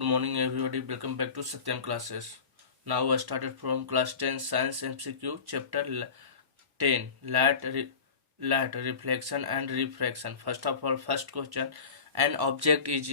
Good morning everybody, welcome back to Satyam classes. Now I started from class 10 science MCQ chapter 10 light reflection and refraction. First of all, first question, an object is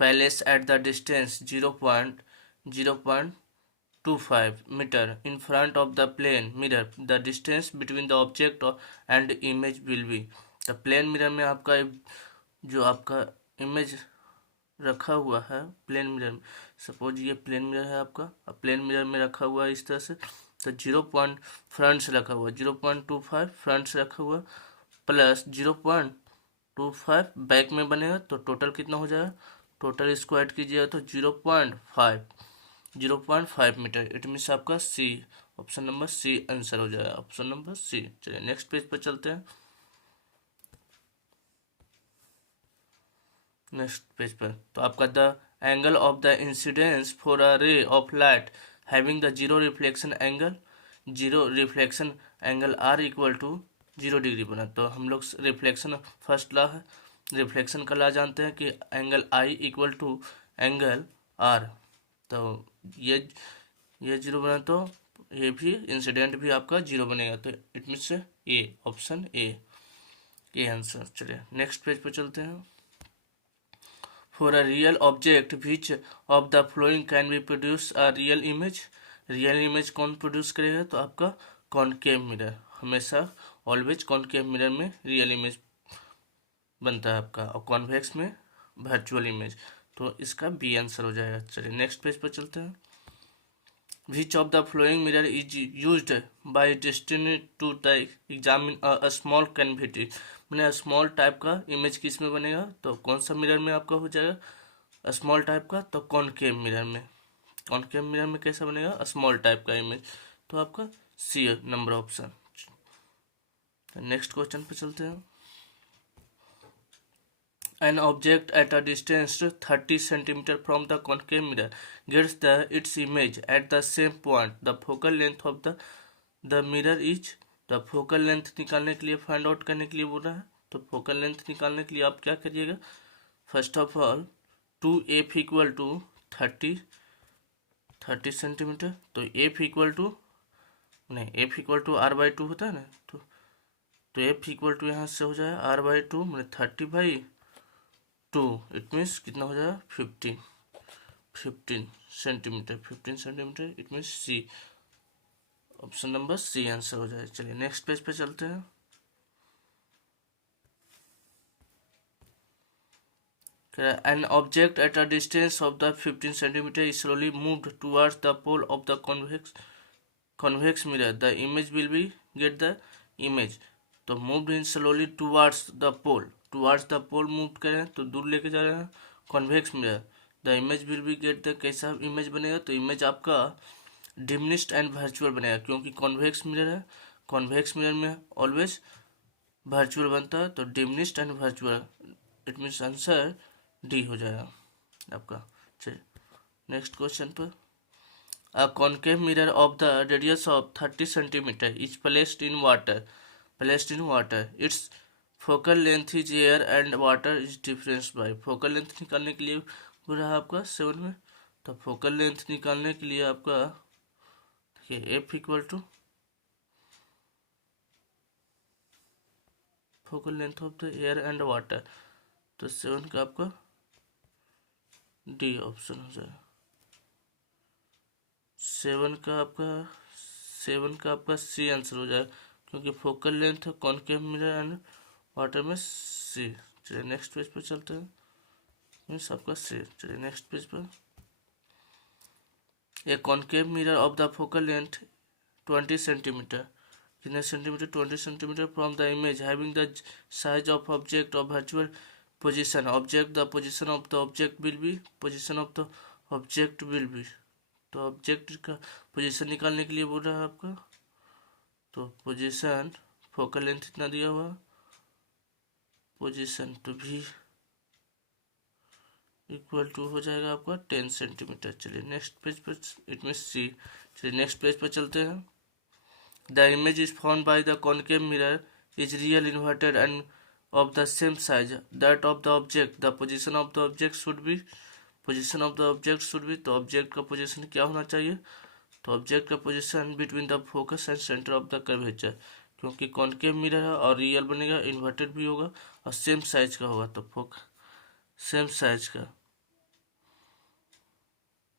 placed at the distance 0.0.25 meter in front of the plane mirror. The distance between the object and image will be. The plane mirror में आपका जो आपका image रखा हुआ है plane mirror में, suppose ये plane mirror है आपका, अब प्लेन मिरर में रखा हुआ है इस तरह से, तो 0 फ्रंट से रखा हुआ 0.25 फ्रंट से रखा हुआ प्लस 0.25 बैक में बनेगा, तो टोटल कितना हो जाएगा, टोटल इसको ऐड कीजिएगा तो 0.5 मीटर। इट मीन्स आपका सी, ऑप्शन नंबर सी आंसर हो जाएगा, ऑप्शन नंबर सी। चलिए नेक्स्ट पेज पर चलते हैं। नेक्स्ट पेज पर तो आपका the angle of the incidence for a ray of light having the zero reflection angle are equal to 0 degree बना। तो हम लोग रिफ्लेक्शन फर्स्ट लॉ है, रिफ्लेक्शन का लॉ जानते हैं कि angle I equal to angle R. तो ये 0 बना तो ये भी इंसिडेंट भी आपका 0 बनेगा, तो it means A, option A answer. चलिए नेक्स्ट पेज पर चलते हैं। For a real object, which of the following can be produce a real image? Real image कौन प्रोड्यूस करेगा, तो आपका कॉनकेव मिरर, हमेशा ऑलवेज कॉनकेव मिरर में रियल इमेज बनता है आपका, और कॉन्वेक्स में वर्चुअल इमेज। तो इसका बी आंसर हो जाएगा। चलिए नेक्स्ट पेज पर चलते हैं। Which of the following mirror is used by destiny to the examine a small cavity? मैंने स्मॉल टाइप का इमेज किस में बनेगा, तो कौन सा मिरर में आपका हो जाएगा स्मॉल टाइप का, तो कॉनकेव मिरर में। कॉनकेव मिरर में कैसा बनेगा स्मॉल टाइप का इमेज, तो आपका C number option. Next question पे चलते हैं। An object at a distance 30 cm from the concave mirror gets its image at the same point. The focal length of the mirror is, the focal length निकालने के लिए find out करने के लिए बोल रहा है, तो फोकल लेंथ निकालने के लिए आप क्या करिएगा, first of all 2f equal to 30 centimetre, तो f इक्वल टू नहीं f इक्वल टू r/2 होता है ना, तो f इक्वल टू यहाँ से हो जाए r/2 मैंने 30/2, इट मीन्स कितना हो जाएगा 15 centimetre, it means C, option number C answer हो जाए। चलिए नेक्स्ट पेज पे चलते हैं। An object at a distance of the 15 centimeter is slowly moved towards the pole of the convex mirror. The image will be get the image. तो moved in slowly towards the pole move करें तो दूर लेके जा रहे हैं convex mirror. The image will be get the कैसा image बनेगा, तो इमेज आपका डिमिनिश्ड एंड वर्चुअल बनेगा, क्योंकि कॉन्वेक्स मिरर है, कॉन्वेक्स मिरर में ऑलवेज वर्चुअल बनता है, तो diminished and virtual, it means answer D हो जाएगा आपका। चलिए नेक्स्ट क्वेश्चन पर। A concave mirror of the radius of 30 centimeter is placed in water. Its focal length is air and water is difference by. focal length निकालने के लिए हो रहा है आपका 7 में, तो focal length निकालने के लिए आपका देखिए f equal to focal length of the air and water, तो 7 का आपका डी ऑप्शन हो जाएगा। 7 का आपका सी आंसर हो जाएगा, क्योंकि focal length concave mirror and water में सी। चलिए नेक्स्ट पेज पर चलते हैं, मीन्स आपका सी। चलिए नेक्स्ट पेज पर। A concave mirror of the focal length 20 centimetre, कितने centimetre 20 centimetre from the image having the size of object of virtual position the position of the object will be, तो object का position निकालने के लिए बोल रहा है आपका, तो पोजीशन फोकल लेंथ इतना दिया हुआ, पोजीशन टू भी इक्वल टू हो जाएगा आपका 10 सेंटीमीटर। चलिए नेक्स्ट पेज पर, इट मीन सी। चलिए नेक्स्ट पेज पर चलते हैं। The image is found by the concave mirror is real inverted and of the same size that of the object. The position of the object should be position of the object should be, तो object का position क्या होना चाहिए, तो object का position between the focus and centre of the curvature, क्योंकि concave mirror है और रियल बनेगा, इन्वर्टेड भी होगा और सेम साइज का होगा, तो फोकस सेम साइज का,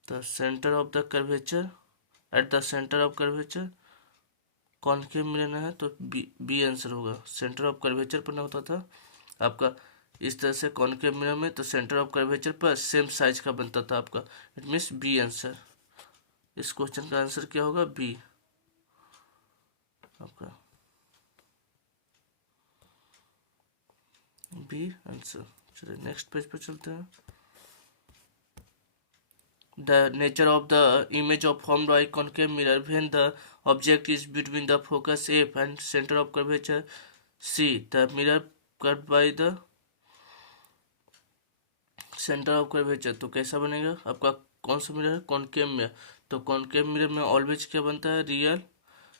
the centre of the curvature, at the centre of curvature, concave mirror है तो बी आंसर होगा। सेंटर ऑफ कर्वेचर पर ना होता था आपका इस तरह से कॉनकेव मिरर में, तो सेंटर ऑफ कर्वेचर पर सेम साइज का बनता था आपका, इट मीन्स बी आंसर। इस क्वेश्चन का आंसर क्या होगा, बी आपका, बी आंसर। चलिए नेक्स्ट पेज पर चलते हैं। The nature of the image of formed by concave mirror when the object is between the focus F and center of curvature C. The mirror curved by the center of curvature, तो कैसा बनेगा आपका, कौन सा mirror है, concave mirror, तो concave mirror में always क्या बनता है, रियल,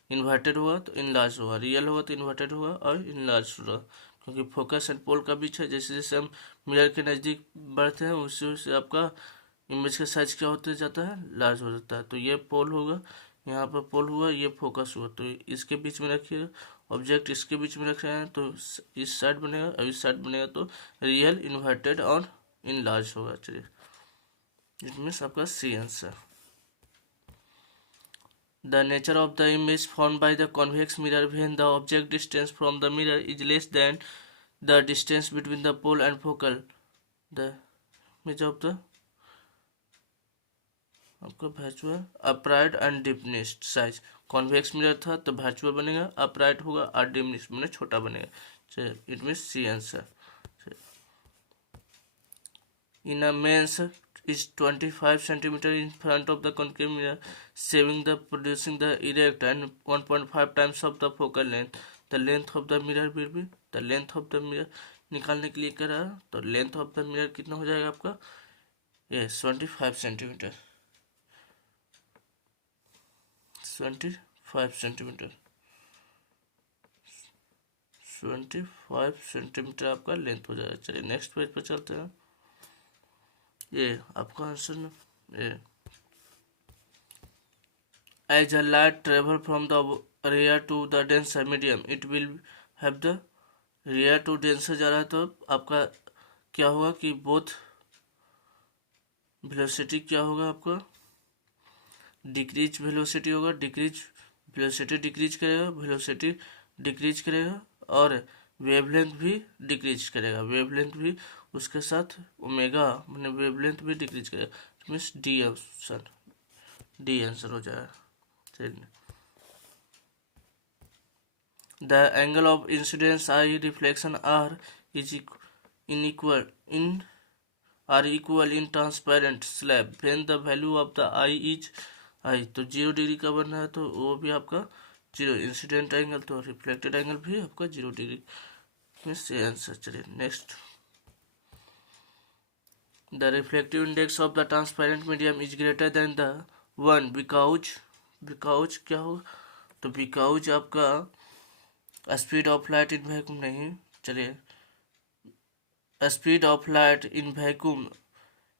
इन्वर्टेड हुआ तो इनलार्ज होगा, रियल होगा तो इन्वर्टेड होगा और इनलार्ज होगा, क्योंकि फोकस एंड पोल का बीच है, जैसे जैसे हम मिरर के नज़दीक बढ़ते हैं उससे उससे आपका इमेज का साइज क्या होते जाता है, लार्ज हो जाता है। तो ये पोल होगा, यहाँ पर पोल हुआ, ये फोकस हुआ, तो इसके बीच में रखिएगा, ऑब्जेक्ट इसके बीच में रख रहे हैं तो इस साइड बनेगा और इस साइड बनेगा, तो रियल, इन्वर्टेड और इनलार्ज होगा। चलिए इट मीन्स आपका C answer. The nature of the image formed by the convex mirror when the object distance from the mirror is less than the distance between the pole and focal. The image of the आपका virtual upright and diminished size, convex mirror था तो virtual बनेगा, upright होगा और diminished मैंने छोटा बनेगा। चलिए it means C answer. In a men's is 25 centimeter in front of the concave mirror, saving the producing the erect and 1.5 times of the focal length. The length of the mirror will be, the length of the mirror निकालने के लिए करा, तो length of the mirror कितना हो जाएगा आपका, ये 25 सेंटीमीटर, 25 सेंटीमीटर, 25 सेंटीमीटर आपका लेंथ हो जाएगा। चलिए नेक्स्ट पेज पर चलते हैं। ये आपका आंसर ना, ये as a light travel from the rare to the denser medium it will have the, rare to denser जा रहा है तो आपका क्या होगा कि बोथ वेलोसिटी क्या होगा आपका, डिक्रीज वेलोसिटी होगा, डिक्रीज वेलोसिटी डिक्रीज करेगा, वेलोसिटी डिक्रीज करेगा और वेवलेंथ भी डिक्रीज करेगा, वेवलेंथ भी उसके साथ ओमेगा मैंने वेवलेंथ भी डिक्रीज करेगा, means D answer, D answer हो जाएगा। The angle of incidence I reflection R is unequal in are equal in transparent slab when the value of the I is I, तो 0 degree का बन रहा है तो वो भी आपका 0, इंसिडेंट एंगल तो रिफ्लेक्टेड एंगल भी आपका 0 डिग्री, मीन्स ये आंसर। चलिए next. The reflective index of the transparent medium is greater than the 1 because क्या होगा, तो because आपका speed of light in vacuum नहीं, चलिए speed of light in vacuum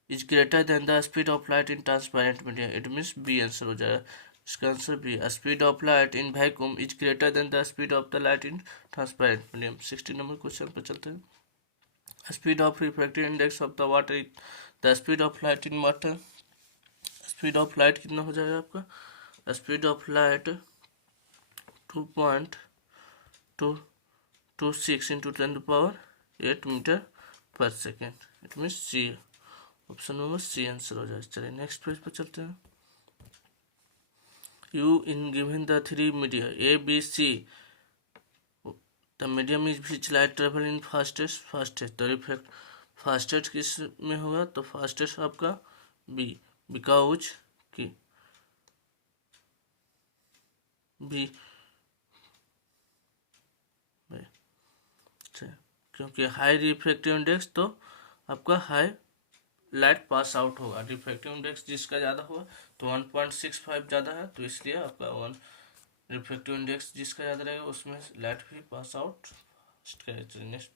is greater than the speed of light in transparent medium, it means B answer हो जाएगा। इसका आंसर B, speed of light in vacuum is greater than the speed of the light in transparent medium. 60 number question पर चलते हैं। Speed of refractive index of the water, the speed of light in water, speed of light कितना हो जाएगा आपका, speed of light 2.226 into 10⁸ metre per second, it means C, option number C answer हो जाए। चलिए नेक्स्ट पेज पर चलते हैं। You in given the 3 media A B C, the medium is which light travel in fastest तो reflect fastest किस में होगा, तो फास्टेस्ट आपका बी, बिकॉज की बी, क्योंकि हाई रिफ्रैक्टिव इंडेक्स तो आपका हाई लाइट पास आउट होगा, रिफ्रैक्टिव इंडेक्स जिसका ज़्यादा होगा तो 1.65 ज़्यादा है तो इसलिए आपका 1 रिफ्रैक्टिव इंडेक्स जिसका ज़्यादा रहेगा उसमें लाइट भी पास आउट करेगा। Next,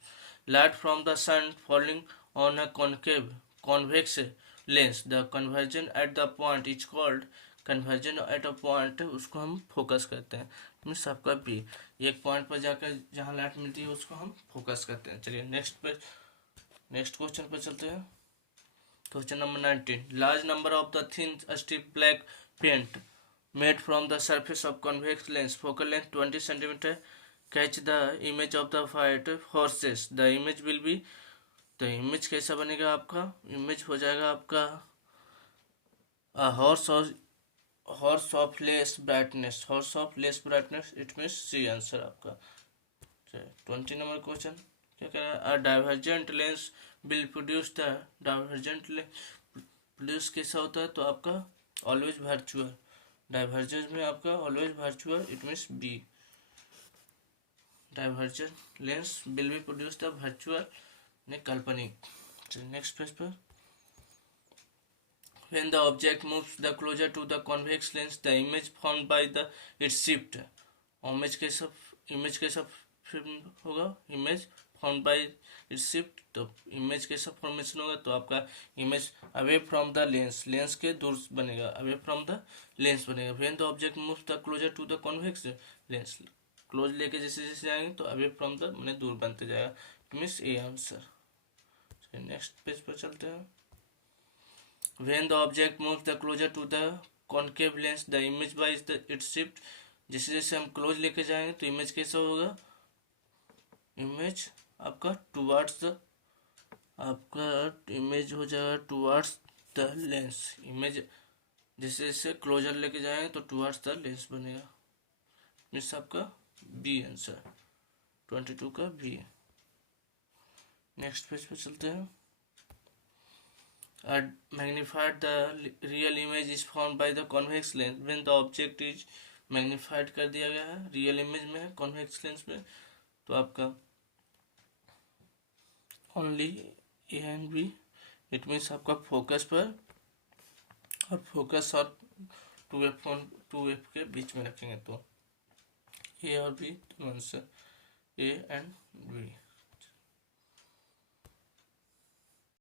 light from the sun falling on a convex lens. The convergence at the point is called convergence at a point, उसको हम फोकस करते हैं। मीन्स आपका बी, एक पॉइंट पर जाकर जहाँ लाइट मिलती है उसको हम फोकस करते हैं। चलिए नेक्स्ट क्वेश्चन पर चलते हैं। Question number 19, large number of the thin strip black paint made from the surface of convex lens, focal length 20 centimeter, catch the image of the white horses. The image will be, तो image कैसा बनेगा आपका, image हो जाएगा आपका horse of less brightness, horse of less brightness, it means C answer आपका। 20 number question क्या कह रहा है, a divergent lens will produce the, divergent produce कैसा होता है, तो आपका ऑलवेज वर्चुअल, डाइवर्जेंस में आपका always virtual, it means B, divergent lens will be produce the virtual, ने काल्पनिक। नेक्स्ट पेज पर, when the object moves the closer to the convex lens the image formed by the its shift, image कैसा होगा, image form by its shift, तो image कैसा formation होगा, तो आपका image away from the lens, lens के दूर बनेगा, अवे फ्रॉम द लेंस बनेगा। When the object moves the closer to the convex lens, close लेके जैसे जैसे जाएंगे तो अवे फ्रॉम द मैंने दूर बनते जाएगा, means A answer. Next page पर चलते हैं। When the object moves the closer to the concave lens the image by its shift, जैसे जैसे हम क्लोज लेके जाएंगे तो इमेज कैसा होगा, इमेज आपका टुवर्ड्स द, आपका इमेज हो जाएगा टुवर्ड्स द लेंस, इमेज जैसे जैसे क्लोजर लेके जाएंगे तो टुवर्ड्स द लेंस बनेगा, मीन्स आपका बी आंसर, 22 का बी। नेक्स्ट पेज पे चलते हैं। Magnified, the real image is formed by the convex lens when the object is magnified कर दिया गया है, रियल इमेज में कॉन्वेक्स लेंस में, तो आपका only A and B, it means आपका फोकस पर, और फोकस और 2f के बीच में रखेंगे तो ए और बी, तो आंसर ए एंड बी।